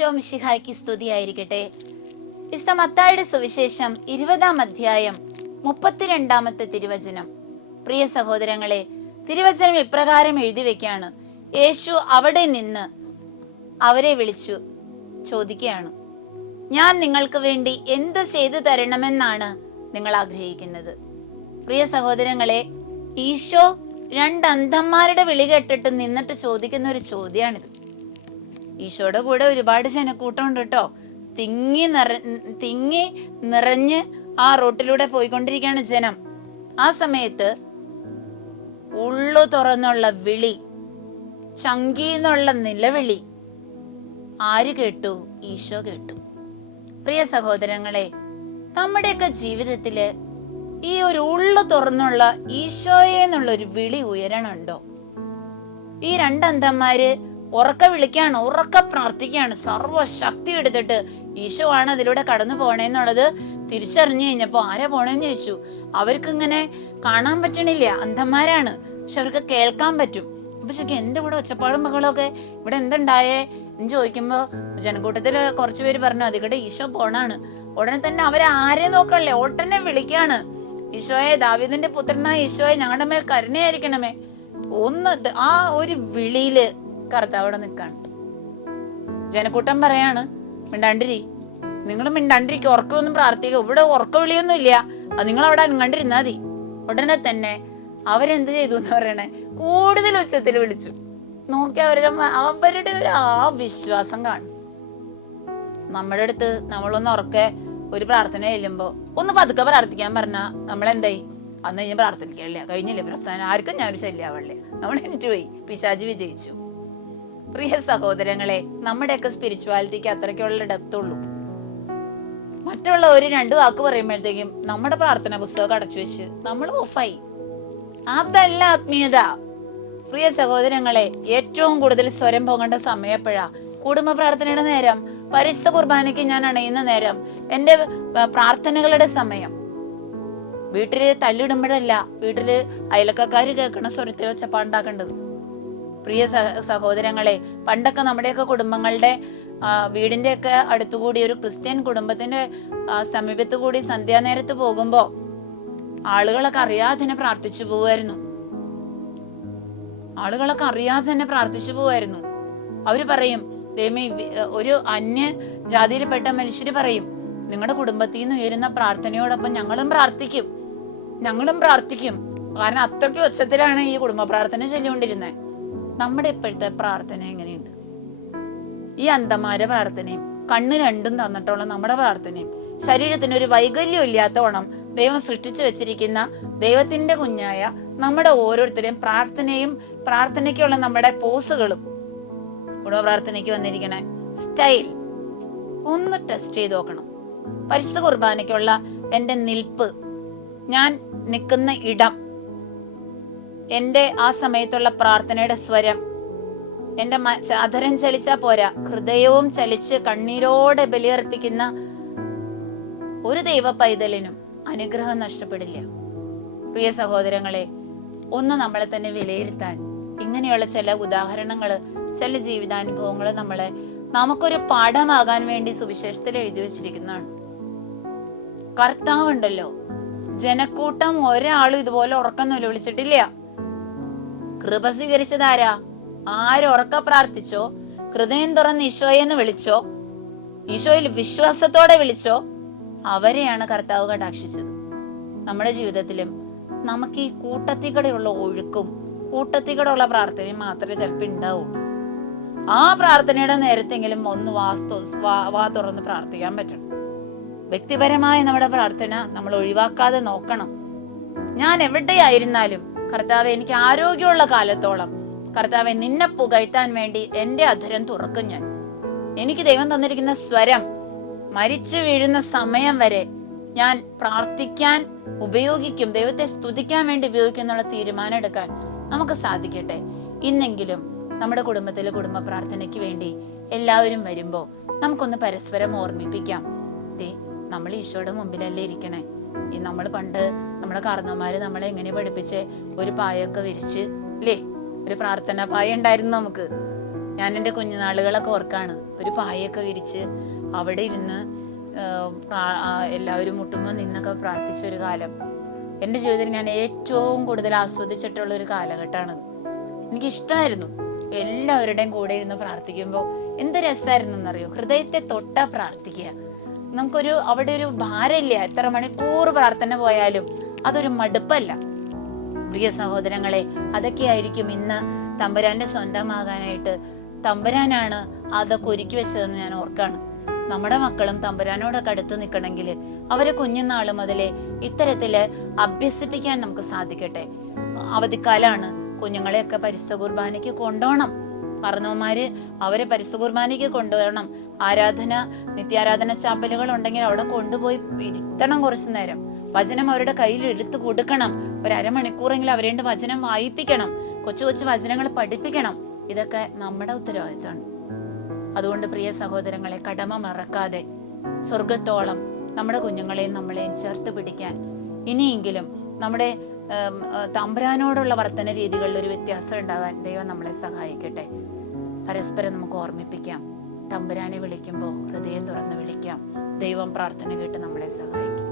ഈശോ മിശിഹായ്ക്ക് സ്തുതിയായിരിക്കട്ടെ. വിശുദ്ധ മത്തായുടെ സുവിശേഷം ഇരുപതാം അധ്യായം മുപ്പത്തിരണ്ടാമത്തെ തിരുവചനം. പ്രിയ സഹോദരങ്ങളെ തിരുവചനം ഇപ്രകാരം എഴുതി വെക്കാണ് യേശു അവിടെ നിന്ന് അവരെ വിളിച്ചു ചോദിക്കുകയാണ് ഞാൻ നിങ്ങൾക്ക് വേണ്ടി എന്ത് ചെയ്തു തരണമെന്നാണ് നിങ്ങൾ ആഗ്രഹിക്കുന്നത്? പ്രിയ സഹോദരങ്ങളെ ഈശോ രണ്ട് അന്ധന്മാരുടെ വിളി കേട്ടിട്ട് നിന്നിട്ട് ചോദിക്കുന്ന ഒരു ചോദ്യമാണിത് ഈശോയുടെ കൂടെ ഒരുപാട് ജനക്കൂട്ടം ഉണ്ട് കേട്ടോ തിങ്ങി നിറ തിങ്ങി നിറഞ്ഞ് ആ റോട്ടിലൂടെ പോയിക്കൊണ്ടിരിക്കുകയാണ് ജനം. ആ സമയത്ത് ഉള്ളു തുറന്നുള്ള വിളി ചങ്കീന്നുള്ള നിലവിളി ആര് കേട്ടു? ഈശോ കേട്ടു. പ്രിയ സഹോദരങ്ങളെ നമ്മുടെയൊക്കെ ജീവിതത്തിൽ ഈ ഒരു ഉള്ളു തുറന്നുള്ള ഈശോയെ എന്നുള്ള ഒരു വിളി ഉയരണുണ്ടോ? ഈ രണ്ടന്തന്മാര് ഉറക്ക വിളിക്കുകയാണ് ഉറക്ക പ്രാർത്ഥിക്കുകയാണ്. സർവശക്തി എടുത്തിട്ട് ഈശോ ആണ് അതിലൂടെ കടന്നു പോണേന്നുള്ളത് തിരിച്ചറിഞ്ഞു കഴിഞ്ഞപ്പോ ആരാ പോണേന്ന് ചോദിച്ചു. അവർക്ക് ഇങ്ങനെ കാണാൻ പറ്റണില്ല. അന്ധന്മാരാണ്. പക്ഷെ അവർക്ക് കേൾക്കാൻ പറ്റും. അപ്പൊ ശരിക്കും എന്റെ ഇവിടെ ഒച്ചപ്പാടും മകളൊക്കെ ഇവിടെ എന്തുണ്ടായേ എന്ന് ചോദിക്കുമ്പോൾ ജനക്കൂട്ടത്തിൽ കുറച്ചു പേര് പറഞ്ഞു അതികടെ ഈശോ പോണാണ്. ഉടനെ തന്നെ അവരെ ആരെ നോക്കണല്ലേ ഉടനെ വിളിക്കാണ്. ഈശോയെ ദാവീദിന്റെ പുത്രനായ ഈശോയെ ഞങ്ങളുടെ മേൽ കരുണയായിരിക്കണമേ. ഒന്ന് ആ ഒരു വിളിയിൽ കർത്താവ് അവിടെ നിൽക്കാണ്. ജനക്കൂട്ടം പറയാണ് മിണ്ടാണ്ടിരി. നിങ്ങൾ മിണ്ടാണ്ടിരിക്കും ഉറക്കമൊന്നും പ്രാർത്ഥിക്കുക. ഇവിടെ ഉറക്ക വിളിയൊന്നും ഇല്ല. നിങ്ങൾ അവിടെ കണ്ടിരുന്നാ മതി. ഉടനെ തന്നെ അവരെന്ത് ചെയ്തു എന്ന് പറയണേ? കൂടുതൽ ഉച്ചത്തിൽ വിളിച്ചു. നോക്കി അവരുടെ അവരുടെ ഒരു ആ വിശ്വാസം കാണും. നമ്മുടെ അടുത്ത് നമ്മളൊന്ന് ഉറക്കെ ഒരു പ്രാർത്ഥന ചെല്ലുമ്പോ ഒന്ന് പതുക്കെ പ്രാർത്ഥിക്കാൻ പറഞ്ഞാ നമ്മൾ എന്തായി അന്ന് കഴിഞ്ഞ് പ്രാർത്ഥിക്കില്ല? കഴിഞ്ഞില്ലേ പ്രസ്ഥാനം? ആർക്കും ഞാനൊരു ഒരു ശല്യാവല്ലേ നമ്മൾ എനിക്ക് പോയി. പിശാജി വിജയിച്ചു. പ്രിയ സഹോദരങ്ങളെ നമ്മുടെയൊക്കെ സ്പിരിച്വാലിറ്റിക്ക് അത്രയ്ക്കുള്ള ഡെപ്ത് ഉള്ളൂ. മറ്റുള്ള ഒരു രണ്ട് വാക്ക് പറയുമ്പോഴത്തേക്കും നമ്മുടെ പ്രാർത്ഥന പുസ്തകം അടച്ചു വെച്ച് നമ്മൾ ഓഫായി അതല്ല ആത്മീയത. പ്രിയ സഹോദരങ്ങളെ ഏറ്റവും കൂടുതൽ സ്വരം പോകേണ്ട സമയപ്പോഴാ കുടുംബ പ്രാർത്ഥനയുടെ നേരം പരിസ്ഥ കുർബാനയ്ക്ക് ഞാൻ അണയുന്ന നേരം എന്റെ പ്രാർത്ഥനകളുടെ സമയം. വീട്ടിൽ തല്ലിടുമ്പോഴല്ല വീട്ടിൽ അയലക്കാര് കേൾക്കണ സ്വരത്തിൽ വെച്ചപ്പാണ്ടാക്കേണ്ടത് പ്രിയ സഹ- സഹോദരങ്ങളെ പണ്ടൊക്കെ നമ്മുടെയൊക്കെ കുടുംബങ്ങളുടെ വീടിന്റെയൊക്കെ അടുത്തുകൂടി ഒരു ക്രിസ്ത്യൻ കുടുംബത്തിന്റെ സമീപത്ത് കൂടി സന്ധ്യാനേരത്ത് പോകുമ്പോ ആളുകളൊക്കെ അറിയാതെ തന്നെ പ്രാർത്ഥിച്ചു പോവായിരുന്നു ആളുകളൊക്കെ അറിയാതെ തന്നെ പ്രാർത്ഥിച്ചു പോവായിരുന്നു അവർ പറയും ദൈവമേ ഒരു അന്യ ജാതിയിൽപ്പെട്ട മനുഷ്യര് പറയും നിങ്ങളുടെ കുടുംബത്തിൽ നിന്ന് ഉയരുന്ന പ്രാർത്ഥനയോടൊപ്പം ഞങ്ങളും പ്രാർത്ഥിക്കും ഞങ്ങളും പ്രാർത്ഥിക്കും. കാരണം അത്രയ്ക്ക് ഉച്ചത്തിലാണ് ഈ കുടുംബ പ്രാർത്ഥന ചൊല്ലിക്കൊണ്ടിരുന്നത് നമ്മുടെ ഇപ്പോഴത്തെ പ്രാർത്ഥന എങ്ങനെയുണ്ട്? ഈ അന്ധമാരെ പ്രാർത്ഥനയും കണ്ണ് രണ്ടും തന്നിട്ടുള്ള നമ്മുടെ പ്രാർത്ഥനയും ശരീരത്തിന് ഒരു വൈകല്യം ഇല്ലാത്ത ഓണം ദൈവം സൃഷ്ടിച്ചു വെച്ചിരിക്കുന്ന ദൈവത്തിന്റെ കുഞ്ഞായ നമ്മുടെ ഓരോരുത്തരെയും പ്രാർത്ഥനയും പ്രാർത്ഥനയ്ക്കുള്ള നമ്മുടെ പോസുകളും കുടുംബ പ്രാർത്ഥനയ്ക്ക് വന്നിരിക്കണ സ്റ്റൈൽ ഒന്ന് ടെസ്റ്റ് ചെയ്ത് നോക്കണം. പരിശു കുർബാനയ്ക്കുള്ള എന്റെ നിൽപ്പ് ഞാൻ നിൽക്കുന്ന ഇടം എന്റെ ആ സമയത്തുള്ള പ്രാർത്ഥനയുടെ സ്വരം. എന്റെ അധരം ചലിച്ചാ പോരാ. ഹൃദയവും ചലിച്ച് കണ്ണീരോടെ ബലിയർപ്പിക്കുന്ന ഒരു ദൈവ പൈതലിനും അനുഗ്രഹം നഷ്ടപ്പെടില്ല. പ്രിയ സഹോദരങ്ങളെ ഒന്ന് നമ്മളെ തന്നെ വിലയിരുത്താൻ. ഇങ്ങനെയുള്ള ചില ഉദാഹരണങ്ങൾ ചില ജീവിതാനുഭവങ്ങൾ നമ്മളെ നമുക്കൊരു പാഠമാകാൻ വേണ്ടി സുവിശേഷത്തിൽ എഴുതി വെച്ചിരിക്കുന്നതാണ്. കർത്താവുണ്ടല്ലോ. ജനക്കൂട്ടം ഒരാളും ഇതുപോലെ ഉറക്കം നിലവിളിച്ചിട്ടില്ല. കൃപ സ്വീകരിച്ചതാരാ? ആരുറക്ക പ്രാർത്ഥിച്ചോ? ഹൃദയം തുറന്ന് ഈശോയെന്ന് വിളിച്ചോ? ഈശോയിൽ വിശ്വാസത്തോടെ വിളിച്ചോ? അവരെയാണ് കർത്താവ് കടാക്ഷിച്ചത്. നമ്മുടെ ജീവിതത്തിലും നമുക്ക് ഈ കൂട്ടത്തിക്കടെയുള്ള ഒഴുക്കും കൂട്ടത്തിക്കടെയുള്ള പ്രാർത്ഥനയും മാത്രമേ ചിലപ്പോൾ ഉണ്ടാവുള്ളൂ ആ പ്രാർത്ഥനയുടെ നേരത്തെങ്കിലും ഒന്ന് വാസ്തു വാ തുറന്ന് പ്രാർത്ഥിക്കാൻ പറ്റണം. വ്യക്തിപരമായ നമ്മുടെ പ്രാർത്ഥന നമ്മൾ ഒഴിവാക്കാതെ നോക്കണം. ഞാൻ എവിടെയായിരുന്നാലും കർത്താവ് എനിക്ക് ആരോഗ്യമുള്ള കാലത്തോളം കർത്താവെ നിന്നെ പുകഴ്ത്താൻ വേണ്ടി എന്റെ അധരം തുറക്കും ഞാൻ. എനിക്ക് ദൈവം തന്നിരിക്കുന്ന സ്വരം മരിച്ചു വീഴുന്ന സമയം വരെ ഞാൻ പ്രാർത്ഥിക്കാൻ ഉപയോഗിക്കും ദൈവത്തെ സ്തുതിക്കാൻ വേണ്ടി ഉപയോഗിക്കുന്നുള്ള തീരുമാനം എടുക്കാൻ നമുക്ക് സാധിക്കട്ടെ. ഇന്നെങ്കിലും നമ്മുടെ കുടുംബത്തിലെ കുടുംബ പ്രാർത്ഥനയ്ക്ക് വേണ്ടി എല്ലാവരും വരുമ്പോൾ നമുക്കൊന്ന് പരസ്പരം ഓർമ്മിപ്പിക്കാം. ദേ നമ്മൾ ഈശോയുടെ മുമ്പിലല്ലേ ഇരിക്കണേ. ഈ നമ്മൾ പണ്ട് നമ്മുടെ കാരണവന്മാര് നമ്മളെ എങ്ങനെ പഠിപ്പിച്ച് ഒരു പായൊക്കെ വിരിച്ച് അല്ലേ ഒരു പ്രാർത്ഥന പായ ഉണ്ടായിരുന്നു നമുക്ക്. ഞാൻ എന്റെ കുഞ്ഞുനാളുകളൊക്കെ ഓർക്കാണ്. ഒരു പായൊക്കെ വിരിച്ച് അവിടെ ഇരുന്ന് എല്ലാവരും മുട്ടുമ്പോൾ നിന്നൊക്കെ പ്രാർത്ഥിച്ച ഒരു കാലം. എന്റെ ജീവിതത്തിൽ ഞാൻ ഏറ്റവും കൂടുതൽ ആസ്വദിച്ചിട്ടുള്ള ഒരു കാലഘട്ടമാണത് എനിക്കിഷ്ടമായിരുന്നു എല്ലാവരുടെയും കൂടെ ഇരുന്ന് പ്രാർത്ഥിക്കുമ്പോൾ എന്ത് രസമായിരുന്നു എന്നറിയോ? ഹൃദയത്തെ തൊട്ടാ പ്രാർത്ഥിക്കുക. നമുക്കൊരു അവിടെ ഒരു ഭാരമില്ല. എത്ര മണിക്കൂർ പ്രാർത്ഥന പോയാലും അതൊരു മടുപ്പല്ല. പ്രിയ സഹോദരങ്ങളെ അതൊക്കെയായിരിക്കും ഇന്ന് തമ്പുരാന്റെ സ്വന്തമാകാനായിട്ട് തമ്പുരാനാണ് അതൊക്കെ ഒരുക്കി വെച്ചതെന്ന് ഞാൻ ഓർക്കാണ്. നമ്മുടെ മക്കളും തമ്പുരാനോടൊക്കെ അടുത്ത് നിൽക്കണമെങ്കിൽ അവരെ കുഞ്ഞുനാൾ മുതലേ ഇത്തരത്തിൽ അഭ്യസിപ്പിക്കാൻ നമുക്ക് സാധിക്കട്ടെ. അവധിക്കാലാണ് കുഞ്ഞുങ്ങളെയൊക്കെ പരിശുദ്ധ കുർബാനയ്ക്ക് കൊണ്ടുപോകണം. പറഞ്ഞവന്മാര് അവരെ പരിശുദ്ധ കുർബാനയ്ക്ക് കൊണ്ടുവരണം. ആരാധന നിത്യാരാധന ചാപ്പലുകൾ ഉണ്ടെങ്കിൽ അവിടെ കൊണ്ടുപോയി ഇരുത്തണം കുറച്ചു നേരം. വചനം അവരുടെ കയ്യിൽ എടുത്തു കൊടുക്കണം. ഒരു അരമണിക്കൂറെങ്കിലും അവരെ കൊണ്ട് വചനം വായിപ്പിക്കണം. കൊച്ചു കൊച്ചു വചനങ്ങൾ പഠിപ്പിക്കണം. ഇതൊക്കെ നമ്മുടെ ഉത്തരവാദിത്തമാണ്. അതുകൊണ്ട് പ്രിയ സഹോദരങ്ങളെ കടമ മറക്കാതെ സ്വർഗത്തോളം നമ്മുടെ കുഞ്ഞുങ്ങളെയും നമ്മളെയും ചേർത്ത് പിടിക്കാൻ ഇനിയെങ്കിലും നമ്മുടെ തമ്പുരാനോടുള്ള വർത്തന രീതികളിൽ ഒരു വ്യത്യാസം ഉണ്ടാകാൻ ദൈവം നമ്മളെ സഹായിക്കട്ടെ. പരസ്പരം നമുക്ക് ഓർമ്മിപ്പിക്കാം. തമ്പുരാനെ വിളിക്കുമ്പോൾ ഹൃദയം തുറന്ന് വിളിക്കാം. ദൈവം പ്രാർത്ഥന കേട്ട് നമ്മളെ സഹായിക്കും.